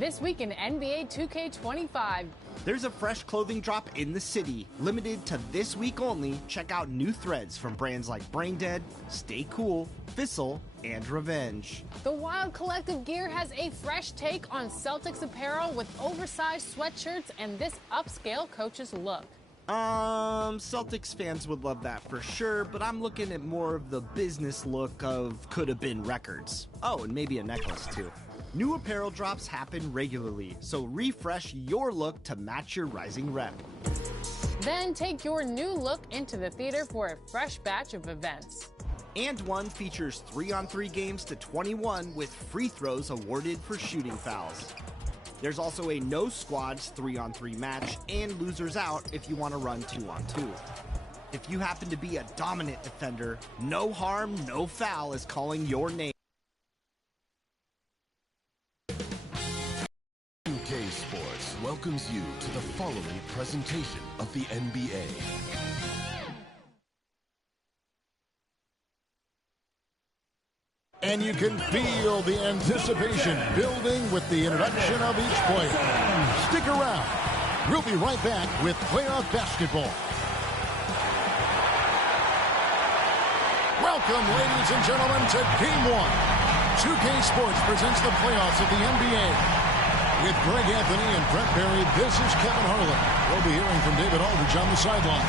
This week in NBA 2K25. There's a fresh clothing drop in the city. Limited to this week only, check out new threads from brands like Braindead, Stay Cool, Thistle, and Revenge. The Wild Collective Gear has a fresh take on Celtics apparel with oversized sweatshirts and this upscale coach's look. Celtics fans would love that for sure, but I'm looking at more of the business look of Could Have Been Records. Oh, and maybe a necklace too. New apparel drops happen regularly, so refresh your look to match your rising rep. Then take your new look into the theater for a fresh batch of events. And one features 3-on-3 games to 21 with free throws awarded for shooting fouls. There's also a no squads 3-on-3 match and losers out if you want to run 2-on-2. If you happen to be a dominant defender, no harm, no foul is calling your name. 2K Sports welcomes you to the following presentation of the NBA. And you can feel the anticipation building with the introduction of each player. Stick around. We'll be right back with playoff basketball. Welcome, ladies and gentlemen, to Game 1. 2K Sports presents the playoffs of the NBA. With Greg Anthony and Brett Berry, this is Kevin Harlan. We'll be hearing from David Aldridge on the sideline.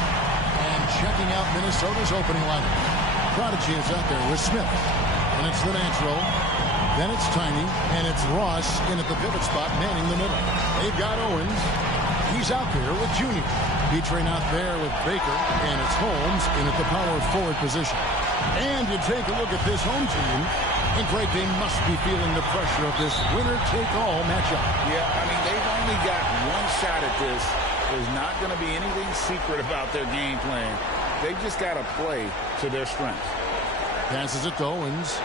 And checking out Minnesota's opening lineup. Prodigy is out there with Smith. And it's the natural. Then it's Tiny. And it's Ross in at the pivot spot, manning the middle. They've got Owens. He's out there with Junior. Betrain out there with Baker. And it's Holmes in at the power forward position. And you take a look at this home team. And Greg, they must be feeling the pressure of this winner-take-all matchup. Yeah, I mean, they've only got one shot at this. There's not going to be anything secret about their game plan. They've just got to play to their strengths. Passes it to Owens.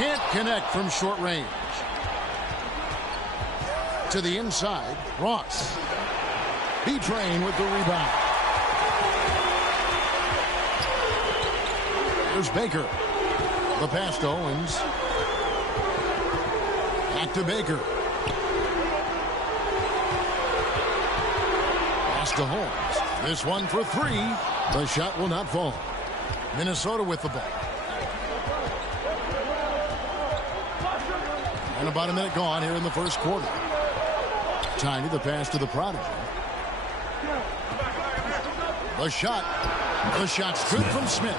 Can't connect from short range. To the inside, Ross. Betrain with the rebound. Here's Baker. The pass to Owens. Back to Baker. Pass to Holmes. This one for three. The shot will not fall. Minnesota with the ball. And about a minute gone here in the first quarter. Tiny, the pass to the Prodigy. The shot. The shot's good from Smith.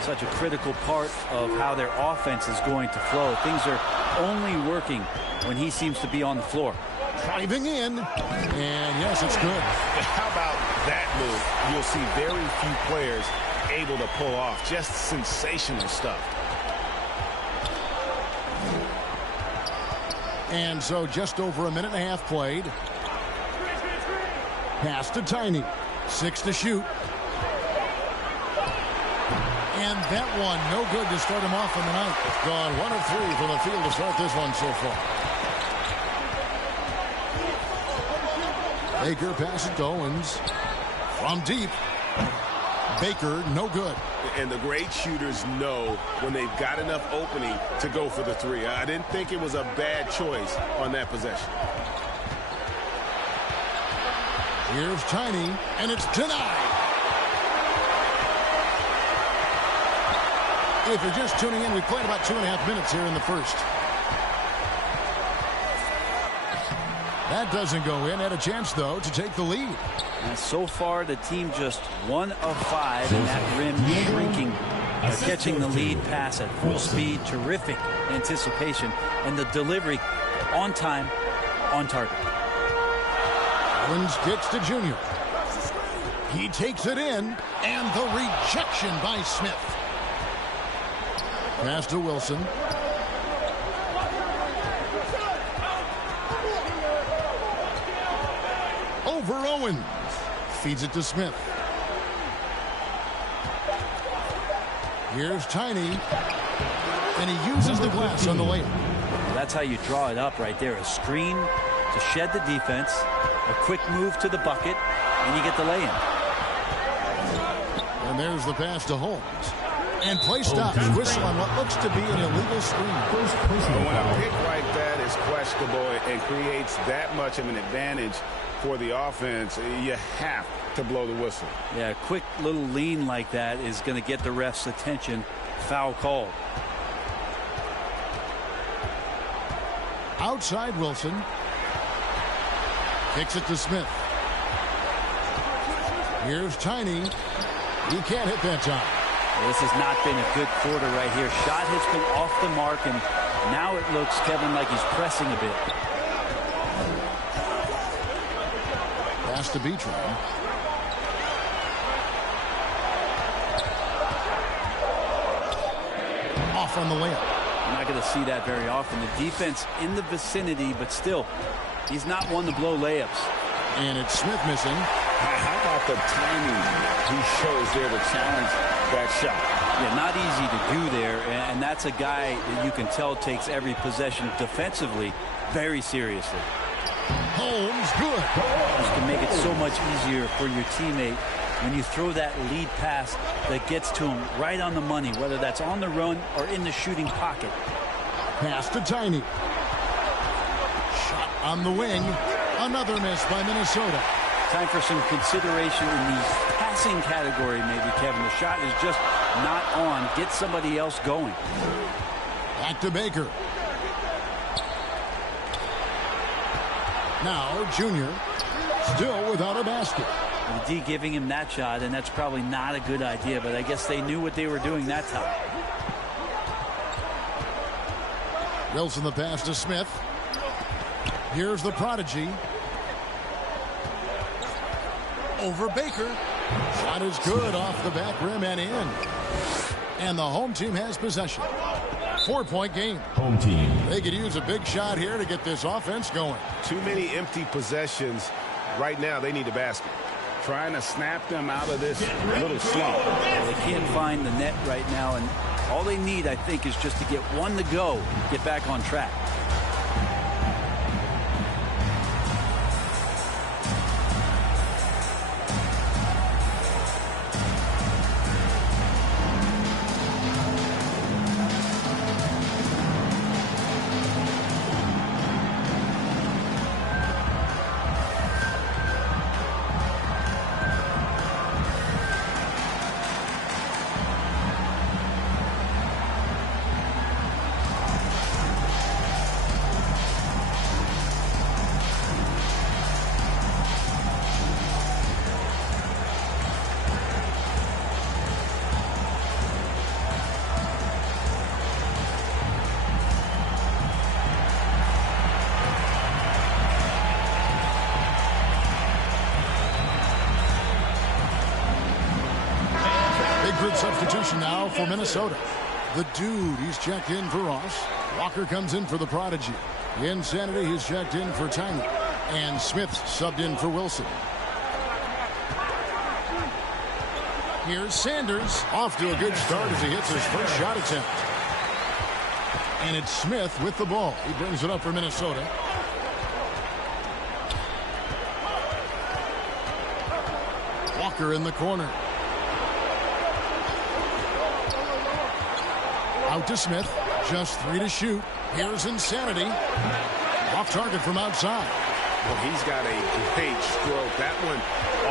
Such a critical part of how their offense is going to flow. Things are only working when he seems to be on the floor. Driving in. And yes, it's good. How about that move? You'll see very few players able to pull off just sensational stuff. And so just over a minute and a half played. Pass to Tiny. 6 to shoot. And that one, no good to start him off in the night. Gone 1 of 3 from the field to start this one so far. Baker passes to Owens. From deep. Baker, no good. And the great shooters know when they've got enough opening to go for the three. I didn't think it was a bad choice on that possession. Here's Tiny, and it's denied. If you're just tuning in, we played about 2.5 minutes here in the first. That doesn't go in. Had a chance, though, to take the lead. And so far, the team just 1 of 5 in that rim shrinking. Catching the lead pass at full speed. Terrific anticipation. And the delivery on time, on target. Owens gets to Junior. He takes it in. And the rejection by Smith. Pass to Wilson. Over Owens. Feeds it to Smith. Here's Tiny. And he uses the glass on the layup. That's how you draw it up right there. A screen to shed the defense. A quick move to the bucket. And you get the lay-in. And there's the pass to Holmes. And play stops. Whistle on what looks to be an illegal screen. When a pick like that is questionable and creates that much of an advantage for the offense, you have to blow the whistle. Yeah, a quick little lean like that is going to get the ref's attention. Foul called. Outside Wilson. Kicks it to Smith. Here's Tiny. He can't hit that time. This has not been a good quarter right here. Shot has been off the mark, and now it looks, Kevin, like he's pressing a bit. Pass to Beachram. Off on the layup. You're not going to see that very often. The defense in the vicinity, but still, he's not one to blow layups. And it's Smith missing. How about the timing he shows there to challenge that shot? Yeah, not easy to do there, and that's a guy that you can tell takes every possession defensively very seriously. Holmes, good. Just to make it so much easier for your teammate when you throw that lead pass that gets to him right on the money, whether that's on the run or in the shooting pocket. Pass to Tiny. Shot on the wing. Another miss by Minnesota. Time for some consideration in the passing category, maybe, Kevin. The shot is just not on. Get somebody else going. Back to Baker. Now, Junior, still without a basket. The D giving him that shot, and that's probably not a good idea, but I guess they knew what they were doing that time. Wilson the pass to Smith. Here's the prodigy. Over Baker. Shot is good off the back rim and in. And the home team has possession. 4-point game. Home team. They could use a big shot here to get this offense going. Too many empty possessions. Right now, they need a basket. Trying to snap them out of this little slump. They can't find the net right now, and all they need, I think, is just to get one to go, get back on track. Substitution now for Minnesota. The dude, he's checked in for Ross. Walker comes in for the prodigy. Insanity, he's checked in for Tiny. And Smith subbed in for Wilson. Here's Sanders. Off to a good start as he hits his first shot attempt. And it's Smith with the ball. He brings it up for Minnesota. Walker in the corner. Out to Smith. Just 3 to shoot. Here's Insanity. Off target from outside. Well, he's got a great stroke. That one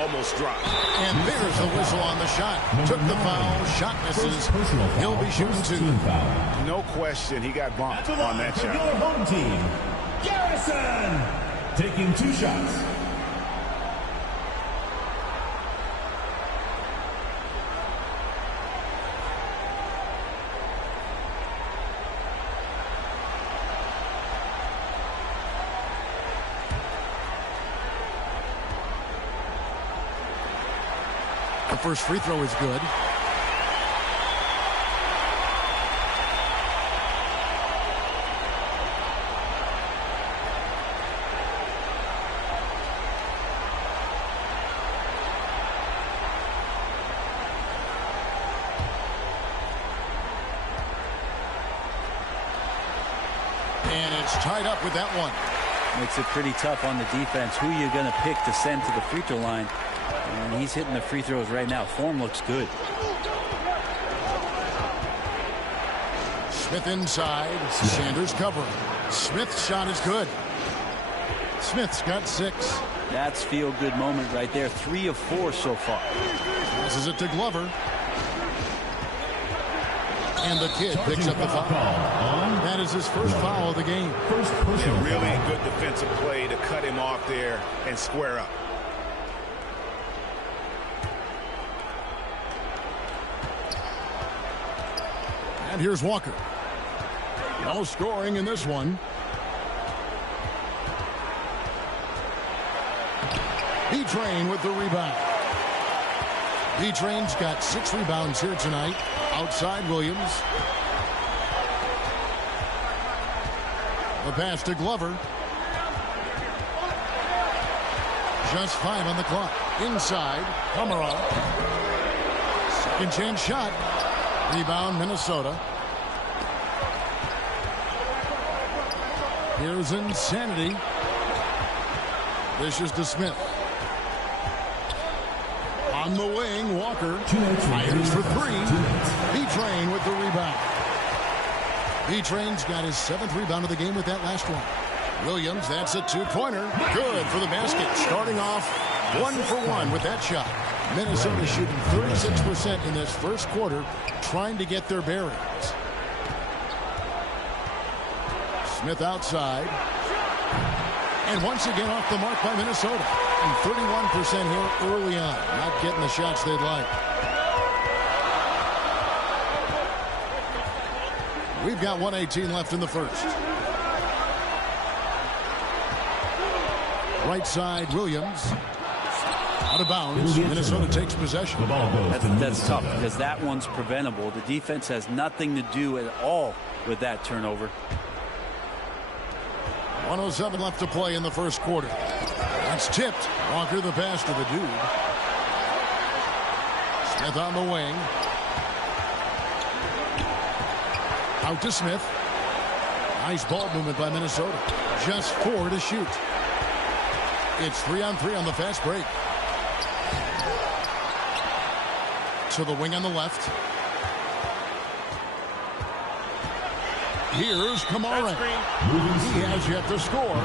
almost dropped. And there's the whistle on the shot. Took the foul. Shot misses. He'll be shooting 2. No question, he got bumped on that shot. Your home team, Garrison, taking 2 shots. The first free throw is good. And it's tied up with that one. Makes it pretty tough on the defense. Who you're going to pick to send to the free throw line. And he's hitting the free throws right now. Form looks good. Smith inside. Sanders covering. Smith's shot is good. Smith's got 6. That's feel-good moment right there. 3 of 4 so far. Passes it to Glover. And the kid picks up the foul. That is his first foul of the game. Yeah, really good defensive play to cut him off there and square up. And here's Walker. No scoring in this one. B-Train with the rebound. B-Train's got 6 rebounds here tonight. Outside Williams. The pass to Glover. Just 5 on the clock. Inside, Komarov. Second chance shot. Rebound, Minnesota. Here's Insanity. Dishes to Smith. On the wing, Walker fires for 3. B-Train with the rebound. B-Train's got his 7th rebound of the game with that last one. Williams, that's a 2-pointer. Good for the basket. Starting off 1 for 1 with that shot. Minnesota shooting 36% in this first quarter, trying to get their bearings. Smith outside. And once again off the mark by Minnesota. And 31% here early on. Not getting the shots they'd like. We've got 1:18 left in the first. Right side, Williams. Out of bounds. Minnesota takes possession. That's tough because that one's preventable. The defense has nothing to do at all with that turnover. 1:07 left to play in the first quarter. That's tipped. Walker the pass to the dude. Smith on the wing. Out to Smith. Nice ball movement by Minnesota. Just 4 to shoot. It's 3-on-3 on the fast break. To the wing on the left. Here's Kamara. He has yet to score.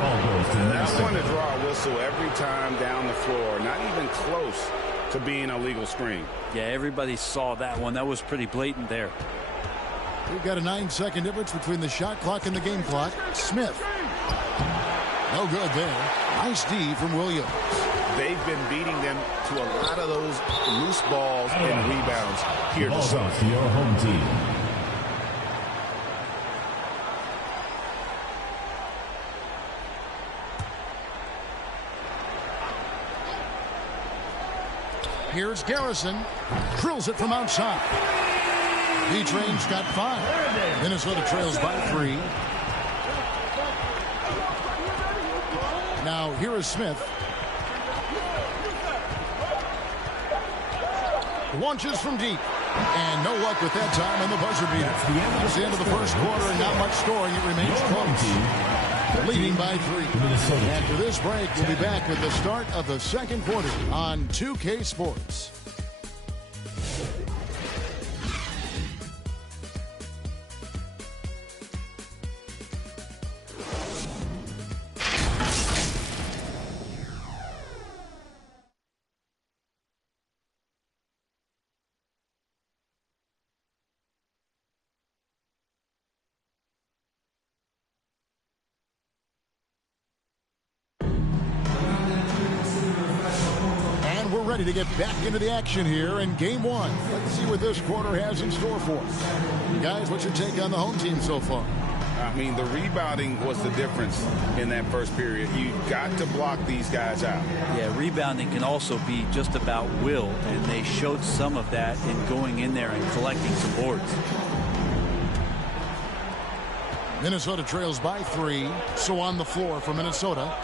That's going to draw a whistle every time down the floor. Not even close to being a legal screen. Yeah, everybody saw that one. That was pretty blatant there. We've got a 9-second difference between the shot clock and the game clock. Smith. No good there. Nice D from Williams. They've been beating them to a lot of those loose balls and rebounds here to start. Your home team. Here's Garrison. Drills it from outside. B-Train's got 5. Minnesota trails by 3. Now here is Smith. Launches from deep. And no luck with that time on the buzzer beater. That's the end of the first quarter and not much scoring. It remains close. Leading by 3. After this break, we'll be back with the start of the second quarter on 2K Sports. Ready to get back into the action here in game 1. Let's see what this quarter has in store for us. Guys, what's your take on the home team so far? I mean, the rebounding was the difference in that first period. You've got to block these guys out. Yeah, rebounding can also be just about will, and they showed some of that in going in there and collecting some boards. Minnesota trails by 3. So on the floor for Minnesota.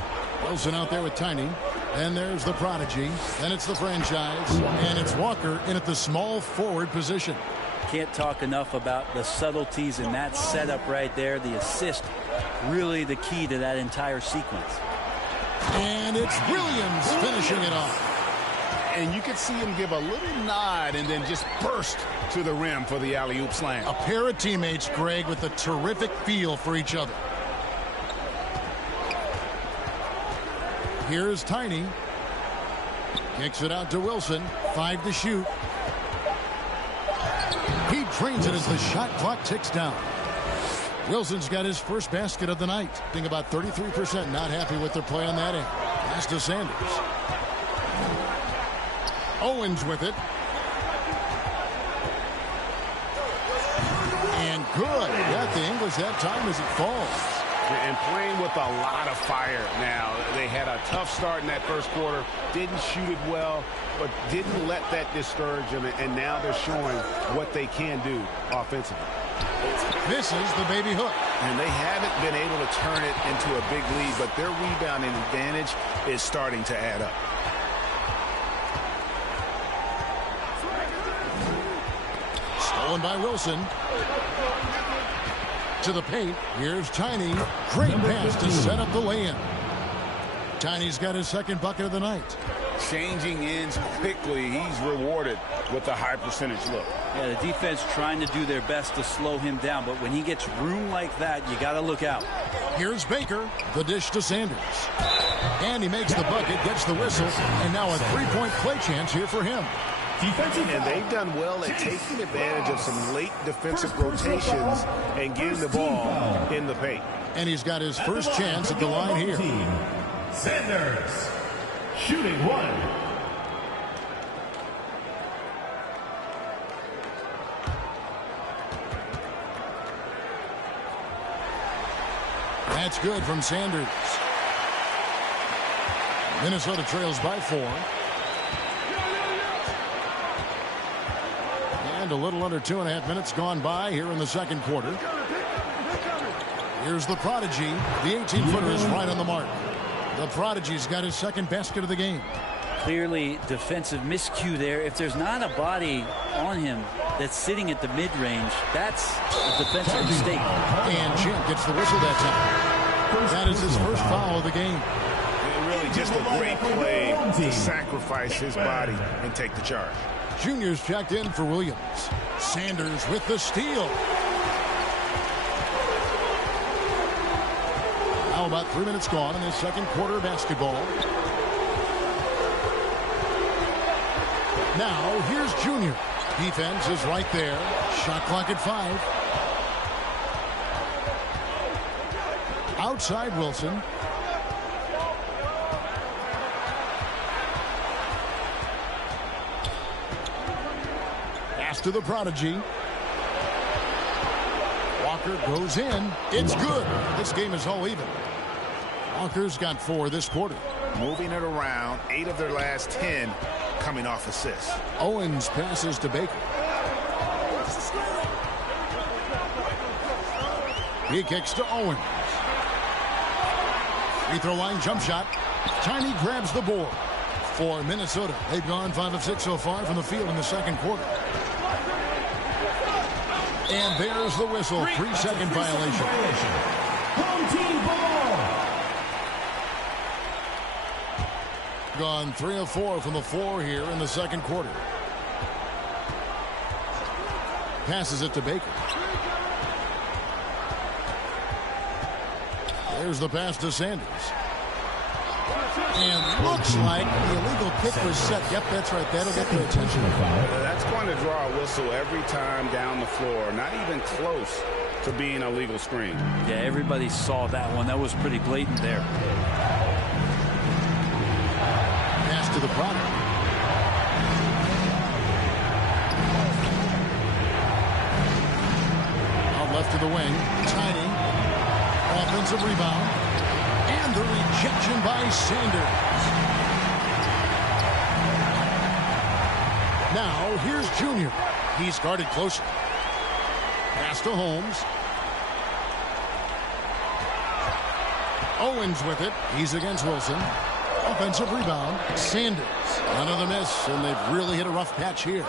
Wilson out there with Tiny. And there's the prodigy. Then it's the franchise. And it's Walker in at the small forward position. Can't talk enough about the subtleties in that setup right there. The assist, really the key to that entire sequence. And it's Williams finishing it off. And you could see him give a little nod and then just burst to the rim for the alley-oop slam. A pair of teammates, Greg, with a terrific feel for each other. Here's Tiny. Kicks it out to Wilson. 5 to shoot. He drains it as the shot clock ticks down. Wilson's got his first basket of the night. Being about 33%, not happy with their play on that end. Pass to Sanders. Owens with it. And good. Got the English that time as it falls. And playing with a lot of fire now. They had a tough start in that first quarter. Didn't shoot it well, but didn't let that discourage them. And now they're showing what they can do offensively. Misses the baby hook. And they haven't been able to turn it into a big lead, but their rebounding advantage is starting to add up. Stolen by Wilson. To the paint. Here's Tiny. Great pass to set up the lay-in. Tiny's got his second bucket of the night. Changing ends quickly. He's rewarded with a high percentage look. Yeah, the defense trying to do their best to slow him down, but when he gets room like that, you got to look out. Here's Baker. The dish to Sanders. And he makes the bucket, gets the whistle, and now a three-point play chance here for him. And they've done well at taking advantage of some late defensive rotations and getting the ball in the paint. And he's got his first chance at the line here. Sanders, shooting one. That's good from Sanders. Minnesota trails by 4. And a little under 2.5 minutes gone by here in the second quarter. Here's the Prodigy. The 18-footer is right on the mark. The Prodigy's got his second basket of the game. Clearly defensive miscue there. If there's not a body on him that's sitting at the mid-range, that's a defensive mistake. And Champ gets the whistle that time. That is his first foul of the game. And really just a great play to sacrifice his body and take the charge. Junior's checked in for Williams. Sanders with the steal. Now about 3 minutes gone in this second quarter of basketball. Now here's Junior. Defense is right there. Shot clock at 5. Outside Wilson. Pass to the Prodigy. Walker goes in. It's good. This game is all even. Walker's got 4 this quarter. Moving it around, 8 of their last 10 coming off assists. Owens passes to Baker. He kicks to Owens. Free throw line jump shot. Tiny grabs the board for Minnesota. They've gone 5 of 6 so far from the field in the second quarter. And there's the whistle. 3-second violation. Home team ball. Gone 3 of 4 from the floor here in the second quarter. Passes it to Baker. There's the pass to Sanders. And looks like the illegal kick was set. Yep, that's right. That'll get the attention. That's going to draw a whistle every time down the floor. Not even close to being a legal screen. Yeah, everybody saw that one. That was pretty blatant there. Pass to the product. Out left to the wing. Tiny. Offensive rebound. And the rejection by Sanders. Now, here's Junior. He's guarded closer. Pass to Holmes. Owens with it. He's against Wilson. Offensive rebound. Sanders. Another miss, and they've really hit a rough patch here.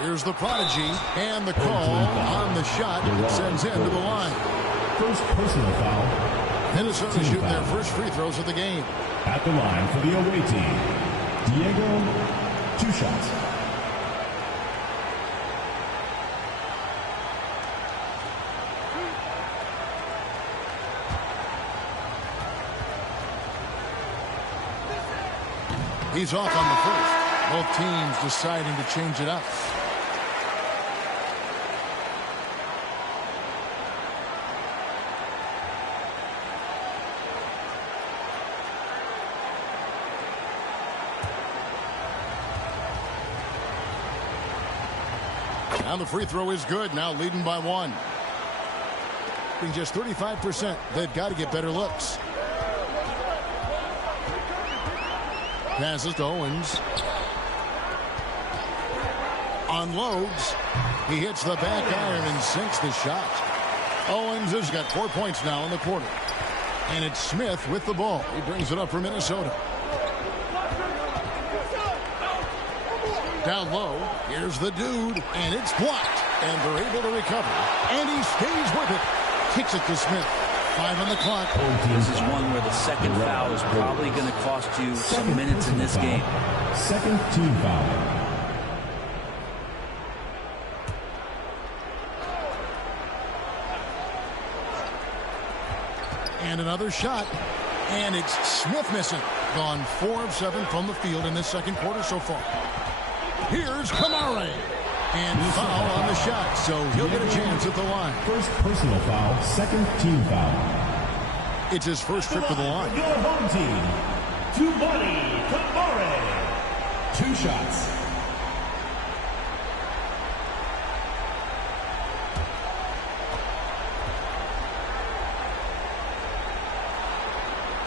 Here's the Prodigy, and the call on the shot sends him to the line. First personal foul. Minnesota shooting their first free throws of the game. At the line for the away team. Diego, 2 shots. He's off on the first. Both teams deciding to change it up. Now the free throw is good. Now leading by 1. Being just 35%. They've got to get better looks. Passes to Owens. Unloads. He hits the back iron and sinks the shot. Owens has got 4 points now in the quarter. And it's Smith with the ball. He brings it up for Minnesota. Down low. Here's the dude. And it's blocked. And they're able to recover. And he stays with it. Kicks it to Smith. 5 on the clock. This is one where the second foul is probably going to cost you some minutes in this game. Second team foul. And another shot. And it's Smith missing. Gone 4 of 7 from the field in this second quarter so far. Here's Kamare. And foul on the shot, so he'll get a chance at the line. First personal foul, second team foul. It's his first trip to the line. Your home team, Tubani Kamare. 2 shots.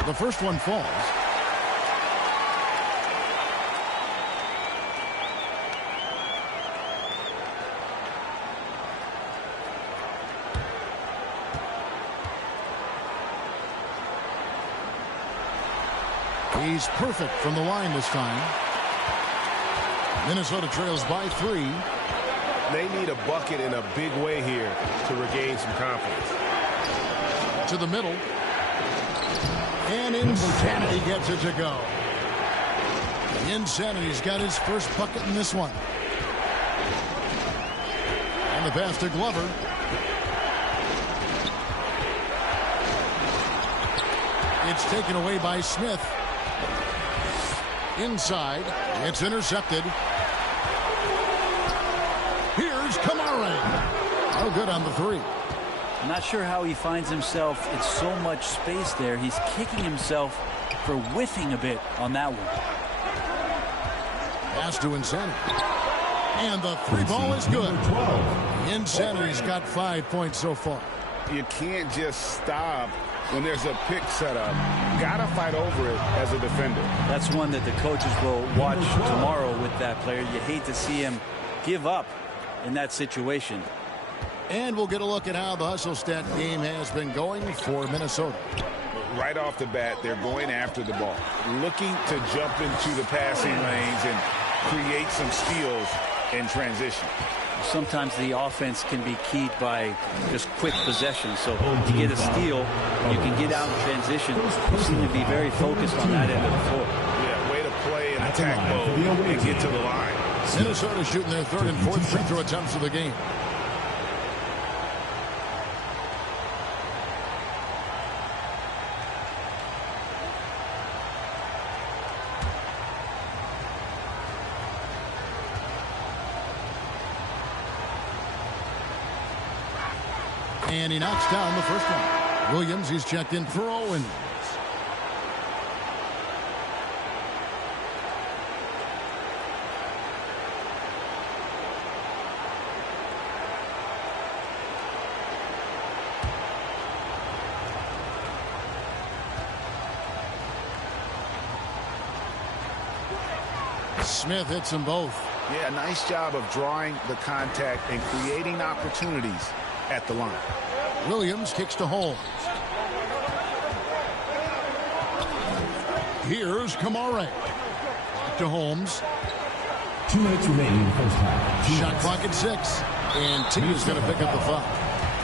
The first one falls. He's perfect from the line this time. Minnesota trails by 3. They need a bucket in a big way here to regain some confidence. To the middle. And Insanity gets it to go. Insanity's got his first bucket in this one. And the pass to Glover. It's taken away by Smith. Inside. It's intercepted. Here's Kamare. Oh, good on the 3. I'm not sure how he finds himself in so much space there. He's kicking himself for whiffing a bit on that one. Pass to Insanity. And the 3 ball is good. Insanity's got 5 points so far. You can't just stop when there's a pick set up. Gotta fight over it as a defender. That's one that the coaches will watch tomorrow with that player. You hate to see him give up in that situation. And we'll get a look at how the hustle stat game has been going for Minnesota. Right off the bat, they're going after the ball, looking to jump into the passing lanes and create some steals in transition. Sometimes the offense can be keyed by just quick possession. So you get a steal, you can get out in transition. You seem to be very focused on that end of the floor. Yeah, way to play and attack mode and get to the line. Minnesota shooting their 3rd and 4th free throw attempts of the game. And he knocks down the first one. Williams, he's checked in for Owens. Smith hits them both. Yeah, nice job of drawing the contact and creating opportunities at the line. Williams kicks to Holmes. Here's Kamare. Back to Holmes. 2 minutes remaining in the first half. Shot clock at 6. And T is going to pick up the foul.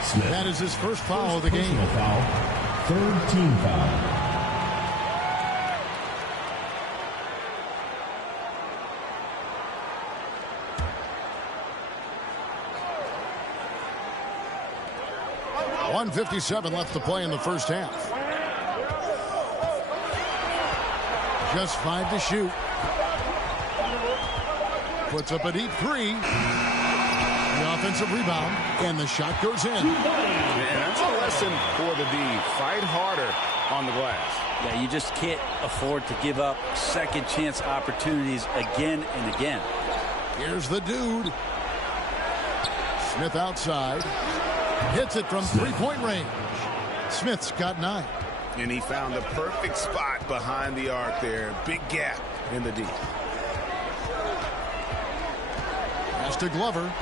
Smith. That is his first foul of the game. Personal foul, 3rd team foul. 1:57 left to play in the first half. Just 5 to shoot. Puts up a deep three. The offensive rebound, and the shot goes in. And that's a lesson for the D. Fight harder on the glass. Yeah, you just can't afford to give up second chance opportunities again and again. Here's the dude. Smith outside. Hits it from three-point range. Smith's got 9. And he found the perfect spot behind the arc there. Big gap in the D. Pass to Glover.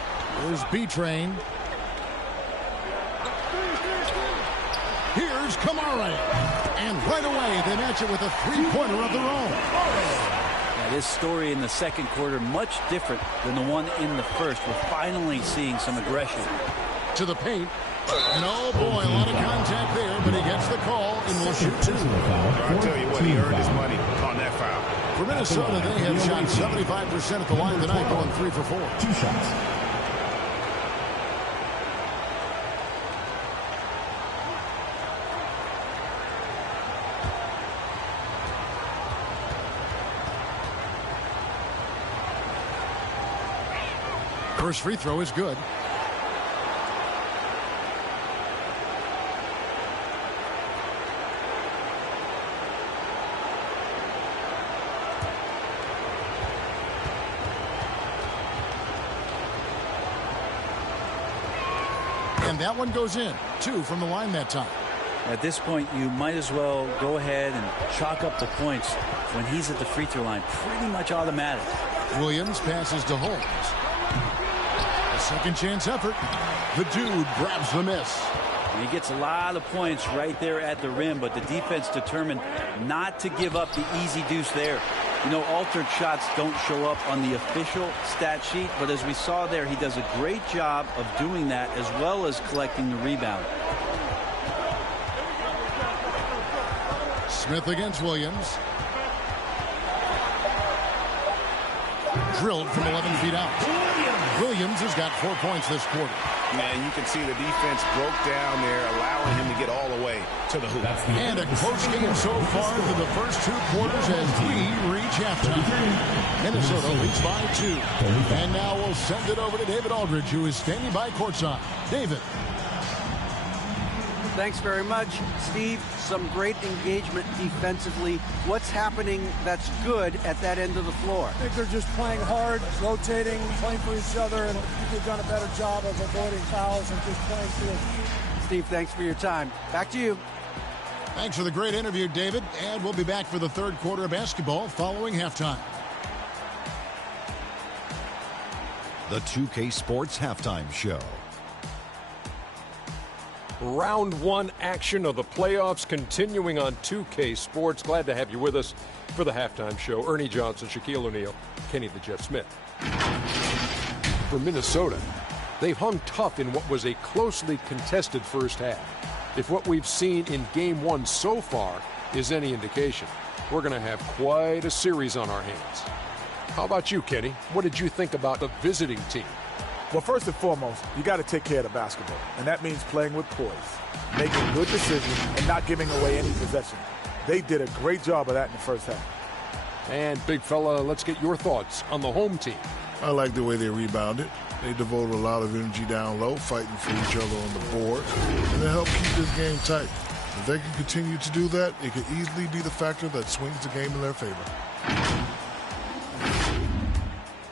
Here's B-Train. Here's Kamara. And right away, they match it with a three-pointer of their own. Now, this story in the second quarter, much different than the one in the first. We're finally seeing some aggression. To the paint. And oh boy, a lot of contact there, but he gets the call and will shoot 2. I'll tell you what, he earned his money on that foul. For Minnesota, they have shot 75% at the line tonight, going 3 for 4. 2 shots. First free throw is good. And that one goes in. 2 from the line that time. At this point, you might as well go ahead and chalk up the points when he's at the free throw line. Pretty much automatic. Williams passes to Holmes. A second chance effort. The dude grabs the miss. He gets a lot of points right there at the rim, but the defense determined not to give up the easy deuce there. You know, altered shots don't show up on the official stat sheet, but as we saw there, he does a great job of doing that as well as collecting the rebound. Smith against Williams. Drilled from 11 feet out. Williams has got 4 points this quarter. Man, you can see the defense broke down there, allowing him to get all the way to the hoop. And a close game so far through the first 2 quarters as we reach halftime. Minnesota leads by 2. And now we'll send it over to David Aldridge, who is standing by courtside. David. Thanks very much, Steve. Some great engagement defensively. What's happening that's good at that end of the floor? I think they're just playing hard, rotating, playing for each other, and I think they've done a better job of avoiding fouls and just playing through. Steve, thanks for your time. Back to you. Thanks for the great interview, David. And we'll be back for the third quarter of basketball following halftime. The 2K Sports Halftime Show. Round 1 action of the playoffs continuing on 2K Sports. Glad to have you with us for the halftime show. Ernie Johnson, Shaquille O'Neal, Kenny the Jet Smith. For Minnesota, they've hung tough in what was a closely contested first half. If what we've seen in Game 1 so far is any indication, we're going to have quite a series on our hands. How about you, Kenny? What did you think about the visiting team? Well, first and foremost, you got to take care of the basketball, and that means playing with poise, making good decisions, and not giving away any possession. They did a great job of that in the first half. And, big fella, let's get your thoughts on the home team. I like the way they rebounded. They devoted a lot of energy down low, fighting for each other on the board, and they helped keep this game tight. If they can continue to do that, it could easily be the factor that swings the game in their favor.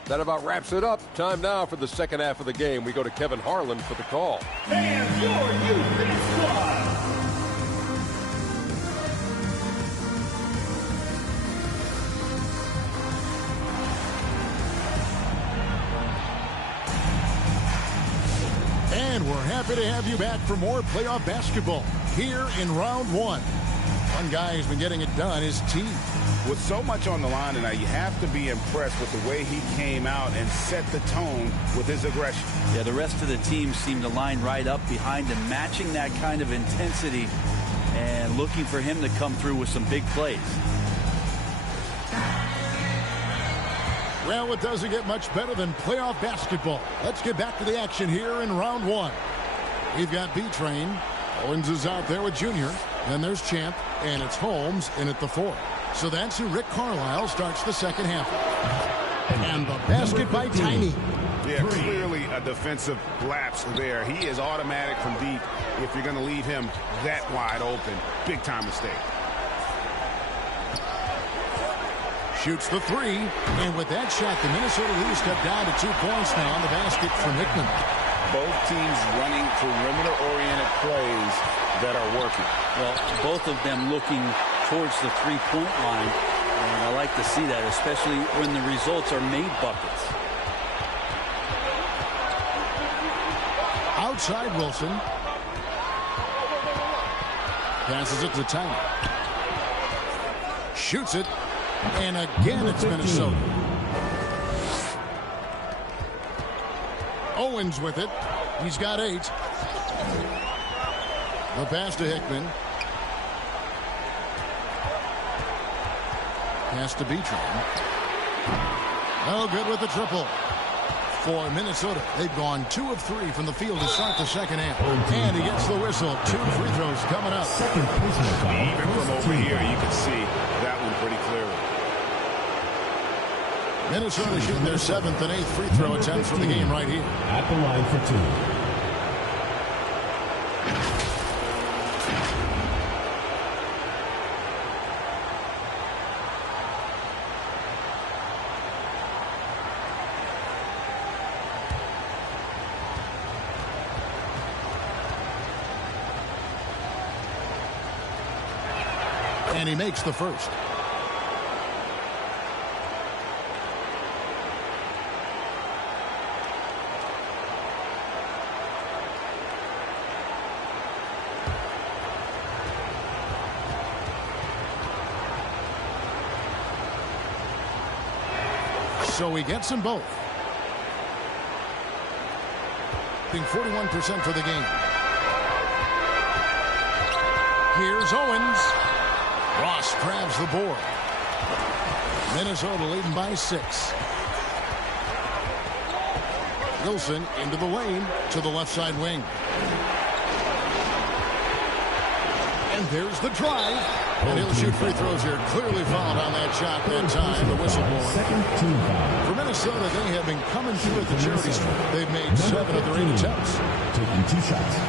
That about wraps it up. Time now for the second half of the game. We go to Kevin Harlan for the call. And your youth squad. And we're happy to have you back for more playoff basketball here in round 1. One guy who's been getting it done, his team. With so much on the line tonight, you have to be impressed with the way he came out and set the tone with his aggression. Yeah, the rest of the team seemed to line right up behind him, matching that kind of intensity and looking for him to come through with some big plays. Well, it doesn't get much better than playoff basketball. Let's get back to the action here in round 1. We've got B-Train. Owens is out there with Junior. Then there's Champ, and it's Holmes in at the 4. So that's who Rick Carlisle starts the second half. And the basket by Tiny. Yeah, clearly a defensive lapse there. He is automatic from deep if you're going to leave him that wide open. Big time mistake. Shoots the 3, and with that shot, the Minnesota Lewis cut down to 2 points now on the basket from Hickman. Both teams running perimeter-oriented plays that are working. Well, both of them looking towards the three-point line, and I like to see that, especially when the results are made buckets. Outside Wilson. Passes it to Tiny. Shoots it. And again, it's Minnesota. Owens with it. He's got 8. The pass to Hickman. Pass to Beatron. No good with the triple. For Minnesota, they've gone 2 of 3 from the field to start the second half. And he gets the whistle. 2 free throws coming up. Even from over here, you can see that one pretty clearly. Minnesota shooting their 7th and 8th free throw attempts for the game right here. At the line for 2. And he makes the first. So he gets them both. I think 41% for the game. Here's Owens. Ross grabs the board. Minnesota leading by 6. Wilson into the lane to the left side wing. And there's the drive. And he'll shoot free throws here. Clearly fouled on that shot that time. The whistle blowing. For Minnesota, they have been coming through at the charity stripe. They've made 7 of their 8 attempts. Taking 2 shots.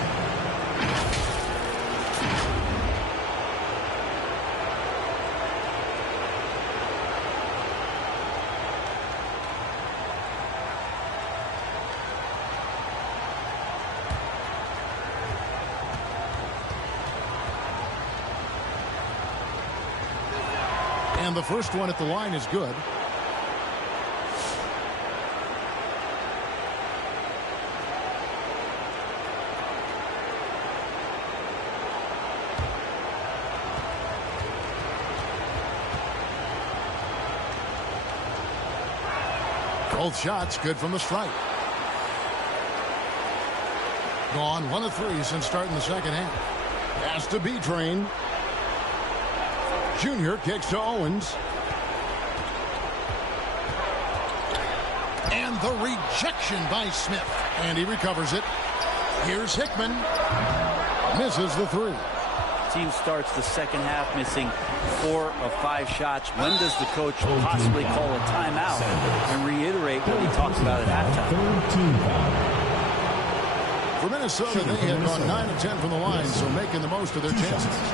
And the first one at the line is good. Both shots good from the stripe. Gone 1 of 3 since starting the second half. Pass to B-Train. Junior kicks to Owens. And the rejection by Smith. And he recovers it. Here's Hickman. Misses the 3. Team starts the second half missing 4 of 5 shots. When does the coach possibly call a timeout and reiterate what he talked about at halftime? For Minnesota, they had gone 9 of 10 from the line, so making the most of their chances.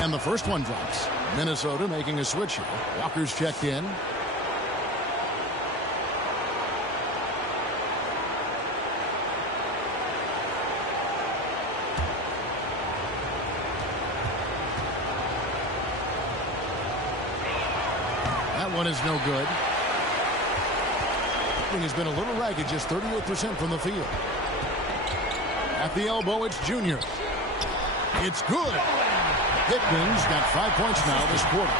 And the first one drops. Minnesota making a switch here. Walker's checked in. That one is no good. He has been a little ragged, just 38% from the field. At the elbow, it's Junior. It's good. Hickman's got 5 points now this quarter.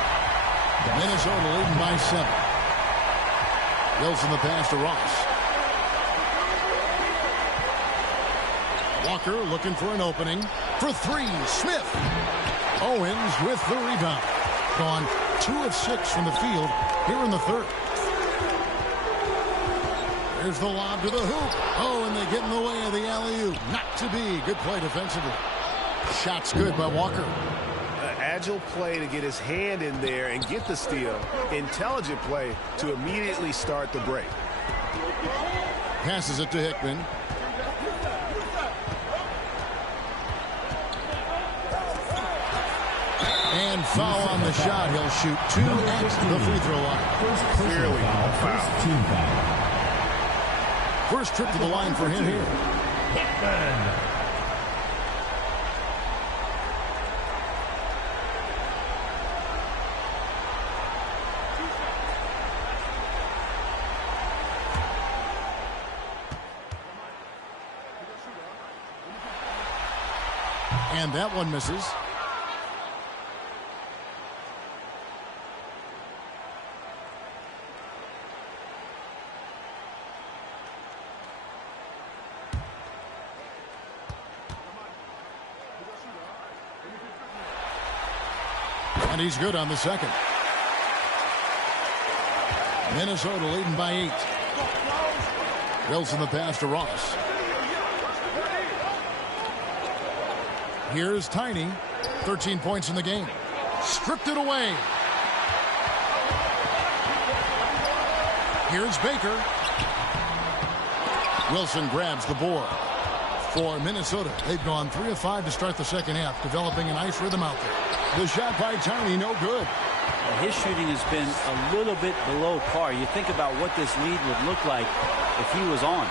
Minnesota leading by 7. Wilson the pass to Ross. Walker looking for an opening. For three, Smith. Owens with the rebound. Gone 2 of 6 from the field here in the third. There's the lob to the hoop. Oh, and they get in the way of the alley-oop. Not to be. Good play defensively. Shot's good by Walker. Agile play to get his hand in there and get the steal. Intelligent play to immediately start the break. Passes it to Hickman. And foul on the shot. He'll shoot 2 at the free throw line. Clearly First team foul. First trip to the line for him here. Hickman. And that one misses. And he's good on the second. Minnesota leading by 8. Wilson the pass to Ross. Here's Tiny. 13 points in the game. Stripped it away. Here's Baker. Wilson grabs the board for Minnesota. They've gone 3 of 5 to start the second half, developing a nice rhythm out there. The shot by Tiny, no good. His shooting has been a little bit below par. You think about what this lead would look like if he was on.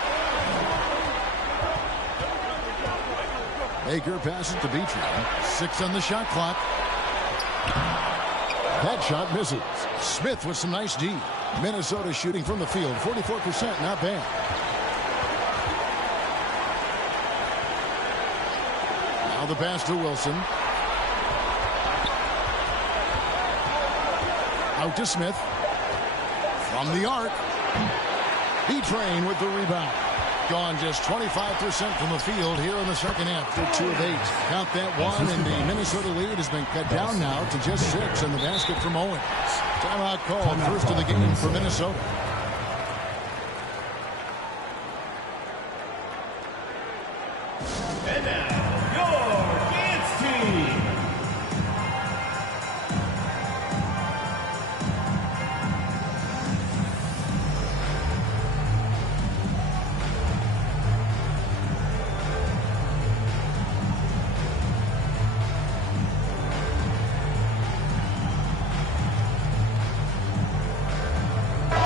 Baker passes to Beatrice. 6 on the shot clock. That shot misses. Smith with some nice D. Minnesota shooting from the field. 44%, not bad. Now the pass to Wilson. Out to Smith. From the arc. B-Train with the rebound. Gone just 25% from the field here in the second half. They're 2 of 8. Count that one, and the Minnesota lead has been cut down now to just 6, and the basket from Owens. Timeout called. First of the game for Minnesota. And now, your dance team.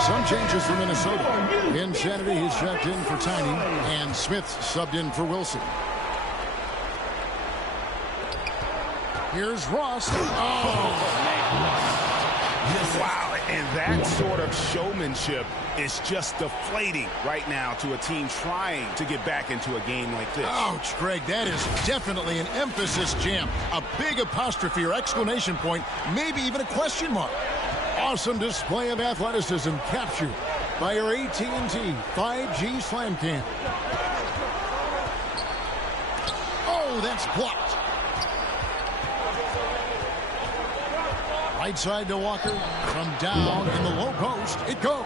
Some changes for Minnesota. Insanity is checked in for Tiny, and Smith subbed in for Wilson. Here's Ross. Wow, and that sort of showmanship is just deflating right now to a team trying to get back into a game like this. Ouch, Greg, that is definitely an emphasis jam. A big apostrophe or exclamation point, maybe even a question mark. Awesome display of athleticism captured by your AT&T 5G Slam Cam. Oh, that's blocked. Right side to Walker. From down in the low post, it goes.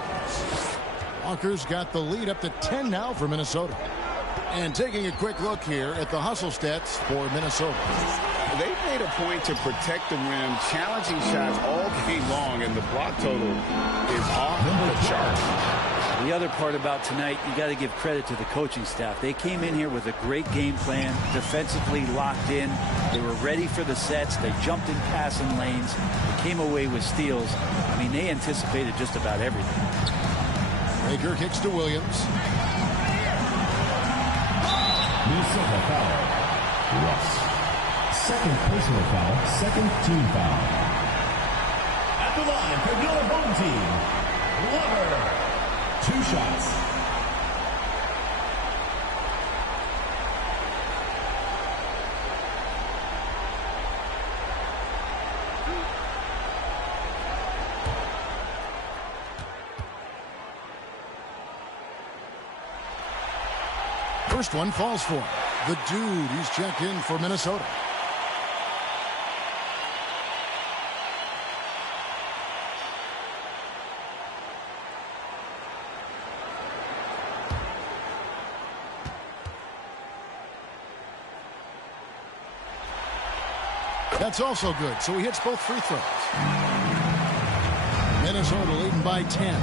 Walker's got the lead up to 10 now for Minnesota. And taking a quick look here at the hustle stats for Minnesota. They've made a point to protect the rim, challenging shots all game long, and the block total is off the chart. The other part about tonight, you got to give credit to the coaching staff. They came in here with a great game plan, defensively locked in. They were ready for the sets. They jumped in passing lanes. They came away with steals. I mean, they anticipated just about everything. Baker kicks to Williams. Minnesota foul. Ross. Second personal foul, second team foul. At the line for your home team, Glover. 2 shots. first one falls for him. The dude, he's checked in for Minnesota. That's also good, so he hits both free throws. Minnesota leading by 10.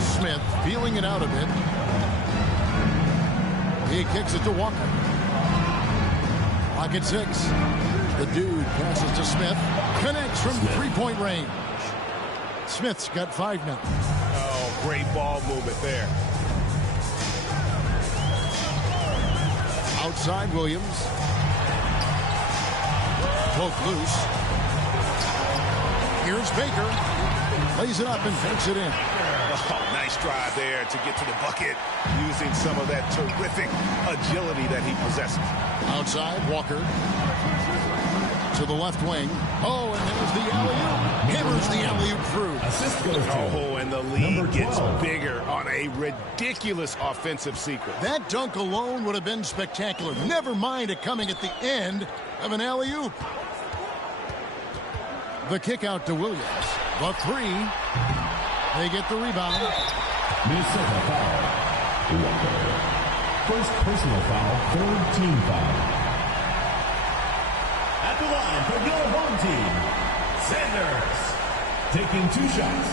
Smith feeling it out a bit. He kicks it to Walker. Clock at 6. The dude passes to Smith. Connects from three-point range. Smith's got 5 now. Oh, great ball movement there. Outside Williams. Poke loose. Here's Baker. Lays it up and takes it in. Oh, nice drive there to get to the bucket using some of that terrific agility that he possesses. Outside, Walker. To the left wing. Oh, and there's the alley-oop. Hammers the alley-oop through. Oh, and the lead gets bigger on a ridiculous offensive sequence. That dunk alone would have been spectacular. Never mind it coming at the end of an alley-oop. The kick out to Williams. The three. They get the rebound. Minnesota foul. Walker. First personal foul, third team foul. At the line for your home team, Sanders. Taking 2 shots.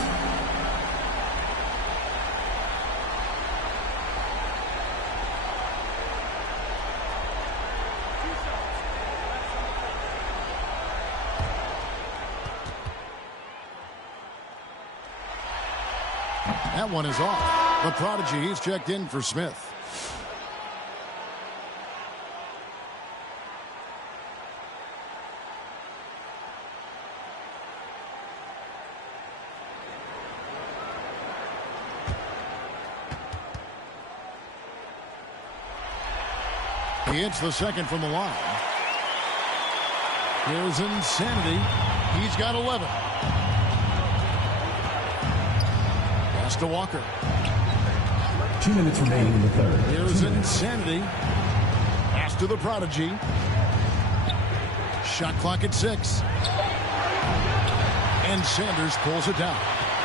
That one is off. The prodigy, he's checked in for Smith. He hits the second from the line. Here's Insanity. He's got 11. Pass to Walker. 2 minutes remaining in the third. Here's Insanity. Pass to the prodigy. Shot clock at 6. And Sanders pulls it down.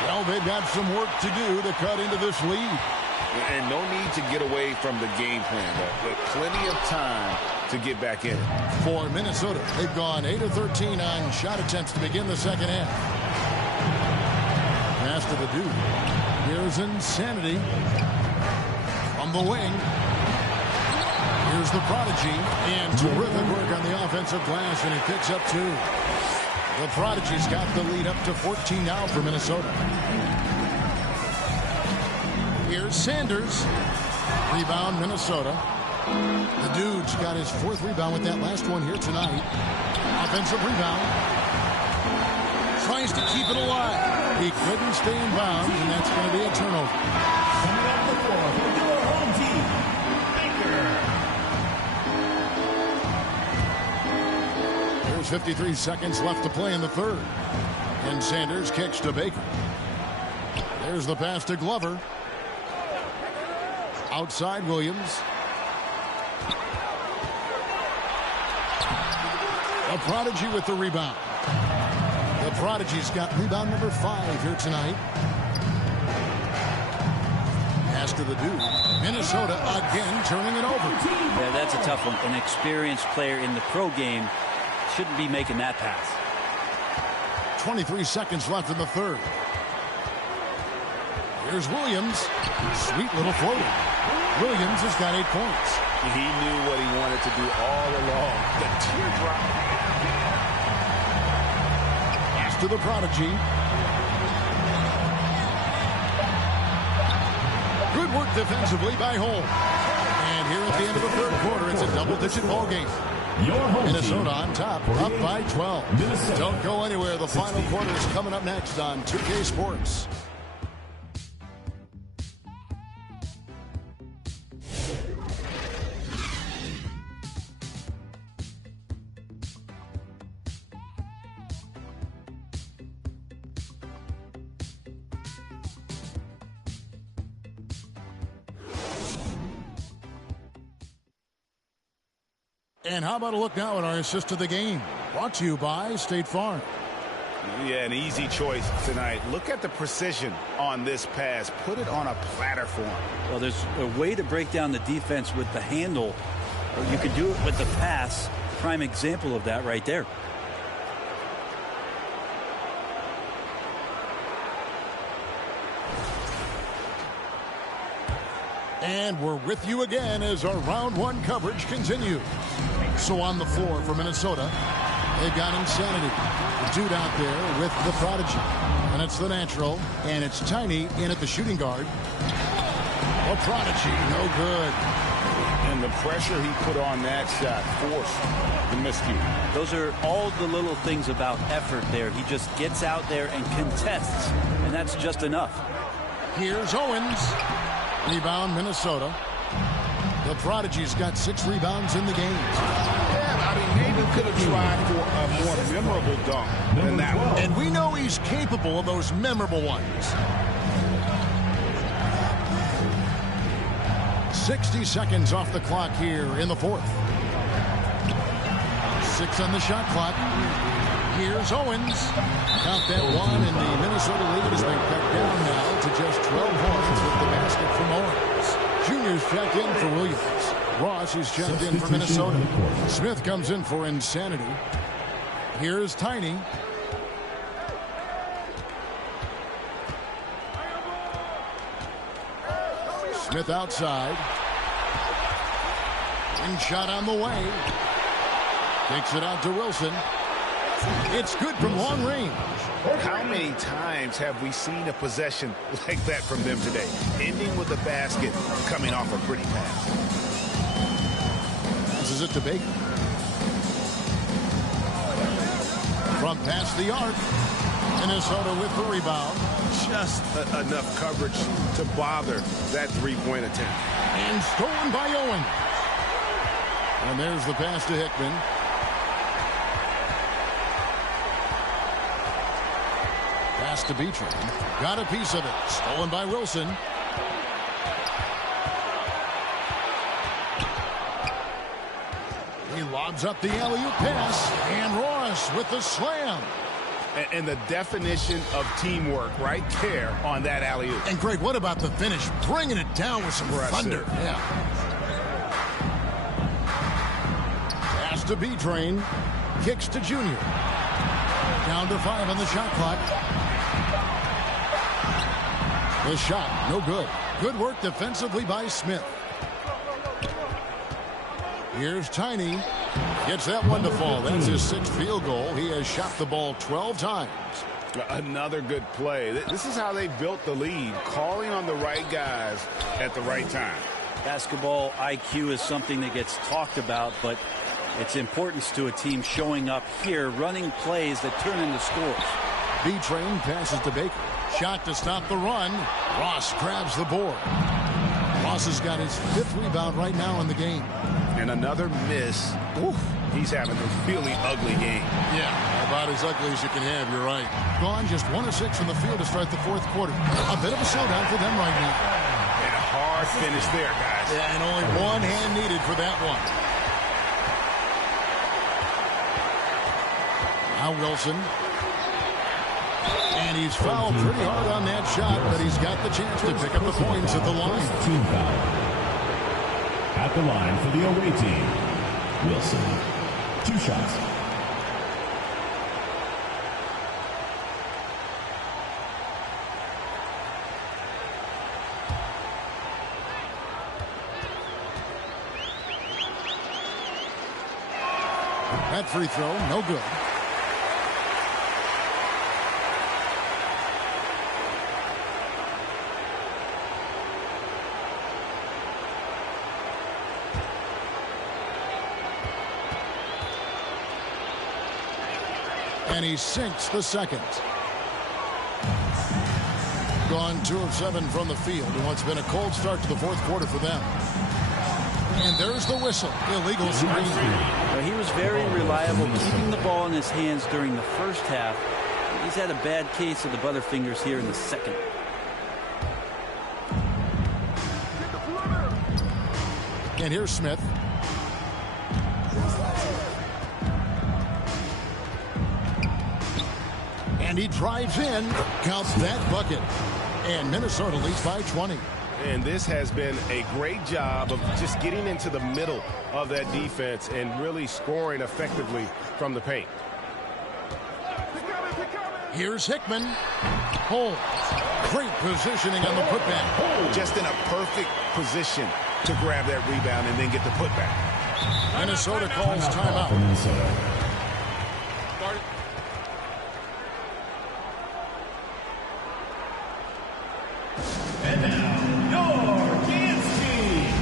Well, they've got some work to do to cut into this lead. And no need to get away from the game plan, but plenty of time to get back in it. For Minnesota, they've gone 8 of 13 on shot attempts to begin the second half. Pass to the dude. Here's Insanity. From the wing. Here's the prodigy. And terrific work on the offensive glass, and he picks up 2. The prodigy's got the lead up to 14 now for Minnesota. Here's Sanders. Rebound, Minnesota. The dude's got his 4th rebound with that last one here tonight. Offensive rebound. Tries to keep it alive. He couldn't stay in bounds, and that's going to be a turnover. Coming off the floor for your home team, Baker. There's 53 seconds left to play in the third. And Sanders kicks to Baker. There's the pass to Glover. Outside Williams. The prodigy with the rebound. The prodigy's got rebound number 5 here tonight. Pass to the dude. Minnesota again turning it over. Yeah, that's a tough one. An experienced player in the pro game shouldn't be making that pass. 23 seconds left in the third. Here's Williams. Sweet little floater. Williams has got 8 points. He knew what he wanted to do all along. The teardrop. Pass to the prodigy. Good work defensively by Holmes. And here at the end of the third quarter, it's a double-digit ball game. Minnesota on top, up by 12. Don't go anywhere. The final quarter is coming up next on 2K Sports. And how about a look now at our assist of the game? Brought to you by State Farm. Yeah, an easy choice tonight. Look at the precision on this pass. Put it on a platter for him. Well, there's a way to break down the defense with the handle. Or you could do it with the pass. Prime example of that right there. And we're with you again as our round one coverage continues. So on the floor for Minnesota, they've got Insanity, the dude out there with the prodigy. And it's the natural, and it's Tiny in at the shooting guard. A prodigy, no good. And the pressure he put on that shot forced the miscue. Those are all the little things about effort there. He just gets out there and contests, and that's just enough. Here's Owens. Rebound, Minnesota. The prodigy's got 6 rebounds in the game. Yeah, I mean, maybe could have tried for a more memorable dunk than that one. And we know he's capable of those memorable ones. 60 seconds off the clock here in the fourth. 6 on the shot clock. Here's Owens. Count that one, and the Minnesota lead has been cut down now to just 12 points with the basket from Owens. Junior's checked in for Williams. Ross is checked in for Minnesota. Smith comes in for Insanity. Here's Tiny. Smith outside. Ring shot on the way. Takes it out to Wilson. It's good from long range. How many times have we seen a possession like that from them today? Ending with a basket, coming off a pretty pass. Passes it to Baker. From past the arc. Minnesota with the rebound. Just enough coverage to bother that three-point attempt. And stolen by Owens. And there's the pass to Hickman. Pass to Beatrice. Got a piece of it. Stolen by Wilson. He lobs up the alley-oop pass. And Ross with the slam. And the definition of teamwork right there on that alley-oop. And Greg, what about the finish? Bringing it down with some thunder. Yeah. Pass to B-Train. Kicks to Junior. Down to 5 on the shot clock. The shot, no good. Good work defensively by Smith. Here's Tiny. Gets that one to fall. That's his 6th field goal. He has shot the ball 12 times. Another good play. This is how they built the lead, calling on the right guys at the right time. Basketball IQ is something that gets talked about, but its importance to a team showing up here, running plays that turn into scores. B-Train passes to Baker. Shot to stop the run. Ross grabs the board. Ross has got his 5th rebound right now in the game. And another miss. Oof, he's having a really ugly game. Yeah, about as ugly as you can have, you're right. Gone just 1 of 6 from the field to start the 4th quarter. A bit of a showdown for them right now. And a hard finish there, guys. Yeah, and only one hand needed for that one. Now Wilson. And he's fouled pretty hard on that shot, but he's got the chance to pick up the points at the line. Team foul. At the line for the away team, Wilson. 2 shots. That free throw, no good. And he sinks the second. Gone 2 of 7 from the field in what's been a cold start to the 4th quarter for them. And there's the whistle. Illegal screen. Well, he was very reliable, keeping the ball in his hands during the first half. He's had a bad case of the butterfingers here in the second. And here's Smith. And he drives in, counts that bucket. And Minnesota leads by 20. And this has been a great job of just getting into the middle of that defense and really scoring effectively from the paint. Here's Hickman. Holmes. Great positioning on the putback. Just in a perfect position to grab that rebound and then get the putback. Minnesota calls timeout. And now, your dance team.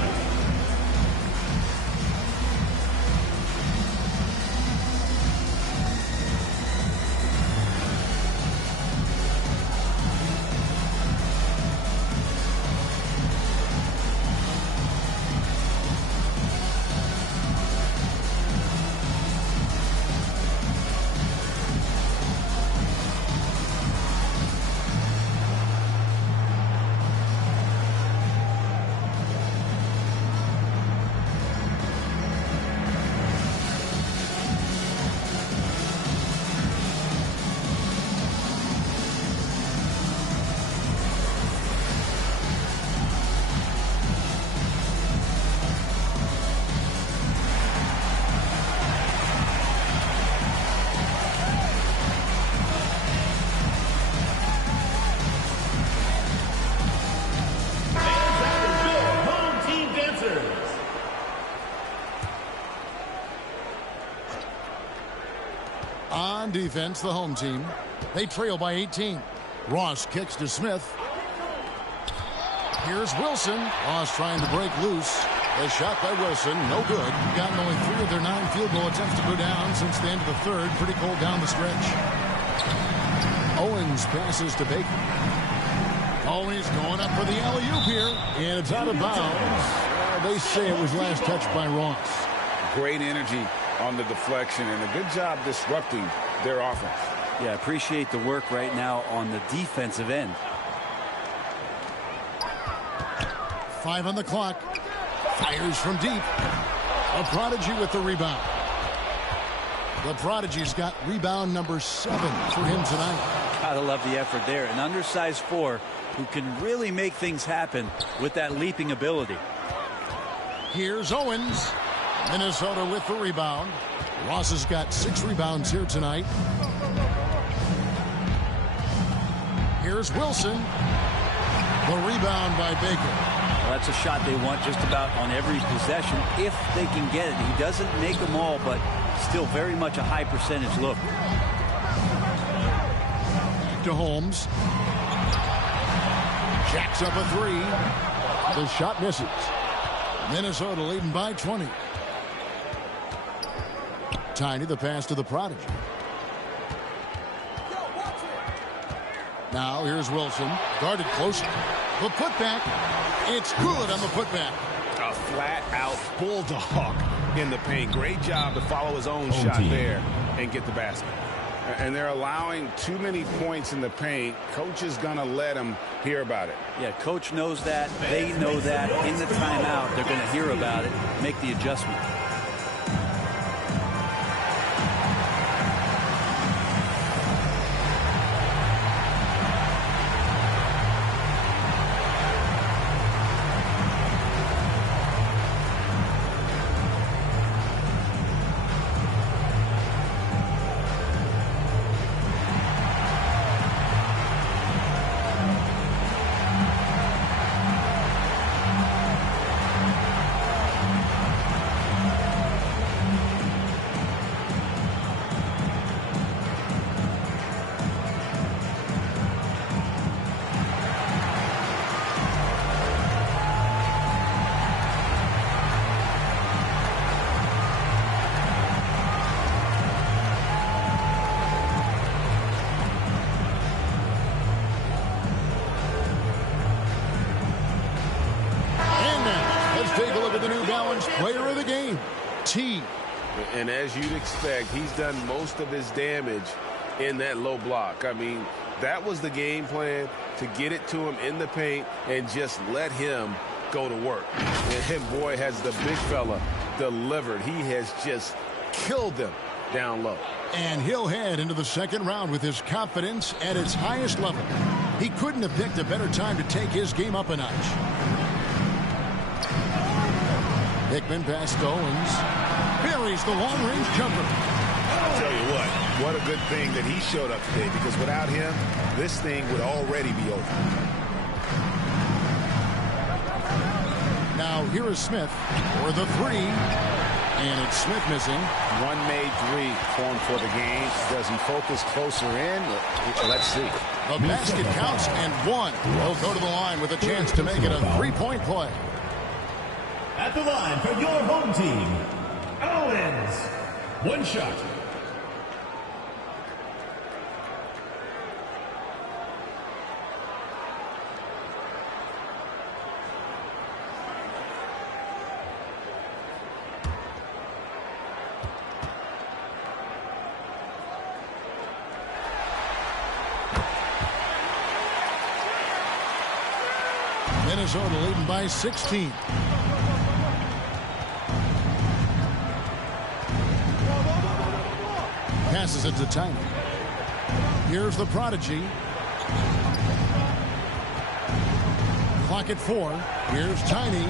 On defense, the home team. They trail by 18. Ross kicks to Smith. Here's Wilson. Ross trying to break loose. A shot by Wilson, no good. Gotten only 3 of their 9 field goal attempts to go down since the end of the third. Pretty cold down the stretch. Owens passes to Baker. Always going up for the alley-oop here. And it's out of bounds. They say it was last touched by Ross. Great energy on the deflection and a good job disrupting their offense. Yeah, appreciate the work right now on the defensive end. 5 on the clock. Fires from deep. A Prodigy with the rebound. The Prodigy's got rebound number 7 for him tonight. Gotta love the effort there. An undersized 4 who can really make things happen with that leaping ability. Here's Owens. Minnesota with the rebound. Ross has got 6 rebounds here tonight. Here's Wilson. The rebound by Baker. Well, that's a shot they want just about on every possession if they can get it. He doesn't make them all, but still very much a high percentage look. Back to Holmes. Jacks up a 3. The shot misses. Minnesota leading by 20. Tiny, the pass to the Prodigy. Now here's Wilson. Guarded close. The putback. It's good on the putback. A flat-out bulldog in the paint. Great job to follow his own shot there and get the basket. And they're allowing too many points in the paint. Coach is going to let them hear about it. Yeah, coach knows that. They know that. In the timeout, they're going to hear about it, make the adjustment. Player of the game, T. And as you'd expect, he's done most of his damage in that low block. I mean, that was the game plan, to get it to him in the paint and just let him go to work. And boy, has the big fella delivered. He has just killed them down low. And he'll head into the second round with his confidence at its highest level. He couldn't have picked a better time to take his game up a notch. Hickman past Owens. Buries the long-range jumper. I'll tell you what a good thing that he showed up today, because without him, this thing would already be over. Now here is Smith for the three. And it's Smith missing. One made three formed for the game. Does he focus closer in? Let's see. The basket counts and one. He'll go to the line with a chance to make it a three-point play. At the line for your home team, Owens. One shot. Minnesota leading by 16. Passes it to Tiny. Here's the prodigy. Clock at 4. Here's Tiny.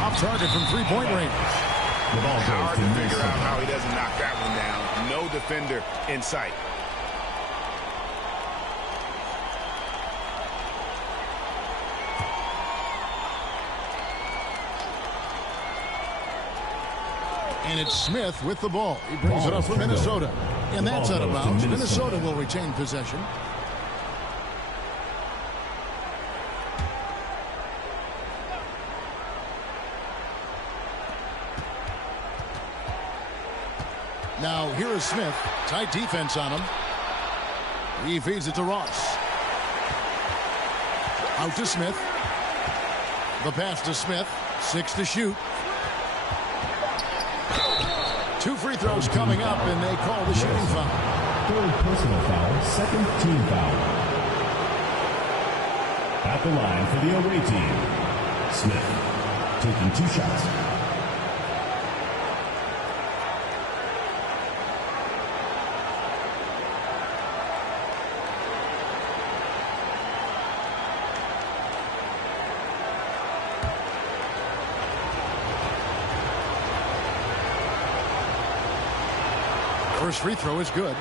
Off target from three-point range. Hard to figure out how he doesn't knock that one down. No defender in sight. And it's Smith with the ball. He brings it up for Minnesota. And that's out of bounds. Minnesota will retain possession. Now here is Smith. Tight defense on him. He feeds it to Ross. Out to Smith. The pass to Smith. 6 to shoot. 2 free throws coming up, and they call the shooting foul. Third personal foul, second team foul. At the line for the away team, Smith taking 2 shots. First free throw is good.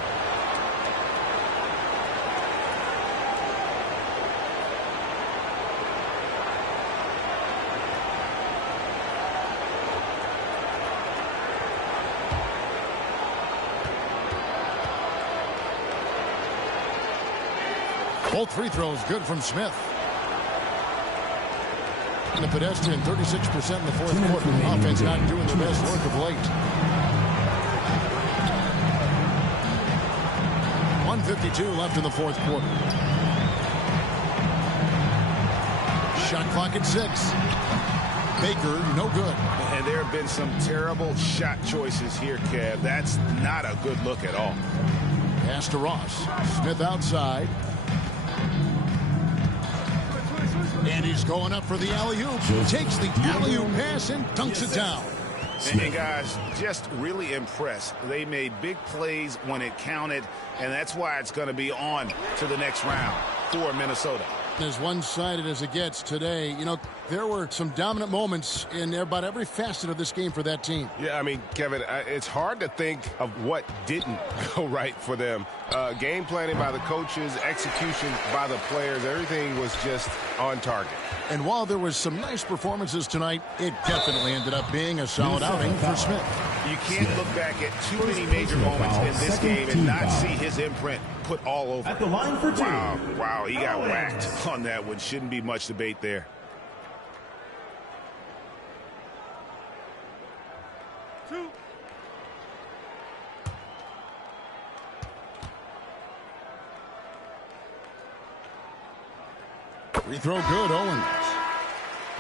Both free throws good from Smith. The pedestrian 36% in the fourth quarter. Offense not doing their best work of late. 1:52 left in the fourth quarter. Shot clock at 6. Baker, no good. And there have been some terrible shot choices here, Kev. That's not a good look at all. Pass to Ross. Smith outside. And he's going up for the alley-oop. Takes the alley-oop pass and dunks it down. And guys, just really impressed. They made big plays when it counted, and that's why it's going to be on to the next round for Minnesota. As one-sided as it gets today, you know, there were some dominant moments in about every facet of this game for that team. Yeah, I mean, Kevin, it's hard to think of what didn't go right for them. Game planning by the coaches, execution by the players, everything was just on target. And while there was some nice performances tonight, it definitely ended up being a solid outing for Smith. You can't look back at too many major moments in this game and not see his imprint put all over. At the line for 2. Wow, he got whacked on that one. Shouldn't be much debate there. Free throw good, Owens.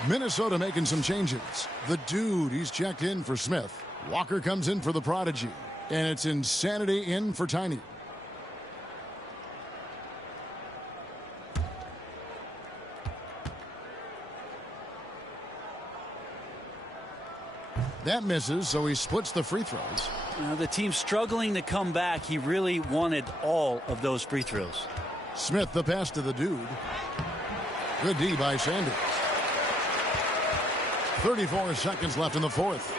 Minnesota making some changes. The dude, he's checked in for Smith. Walker comes in for the prodigy. And it's Insanity in for Tiny. That misses, so he splits the free throws. The team's struggling to come back. He really wanted all of those free throws. Smith, the pass to the dude. Good D by Sanders. 34 seconds left in the fourth.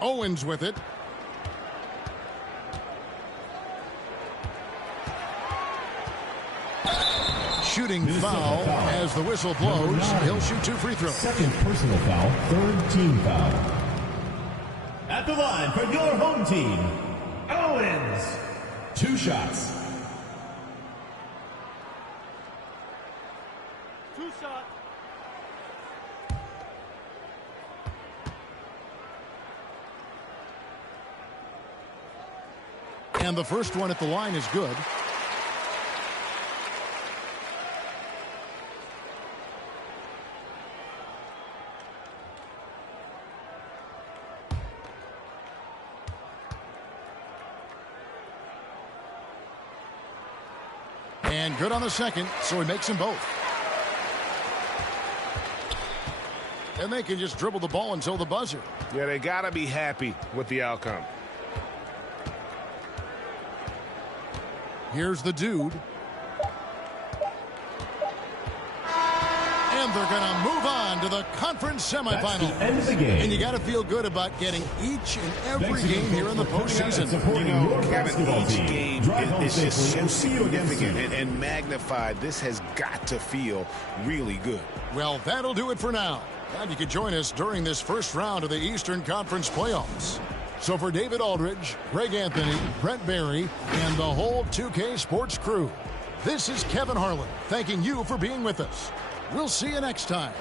Owens with it. Shooting foul as the whistle blows. He'll shoot 2 free throws. Second personal foul, third team foul. At the line for your home team, Owens. 2 shots. 2 shots. And the first one at the line is good. And good on the second, so he makes them both. And they can just dribble the ball until the buzzer. Yeah, they got to be happy with the outcome. Here's the dude. And they're going to move on to the conference semifinal. End of the game. And you got to feel good about getting each and every game here in the postseason. You know, Kevin, each game is just so significant and magnified. This has got to feel really good. Well, that'll do it for now. And you can join us during this first round of the Eastern Conference playoffs. So for David Aldridge, Greg Anthony, Brent Barry, and the whole 2K Sports crew, this is Kevin Harlan thanking you for being with us. We'll see you next time.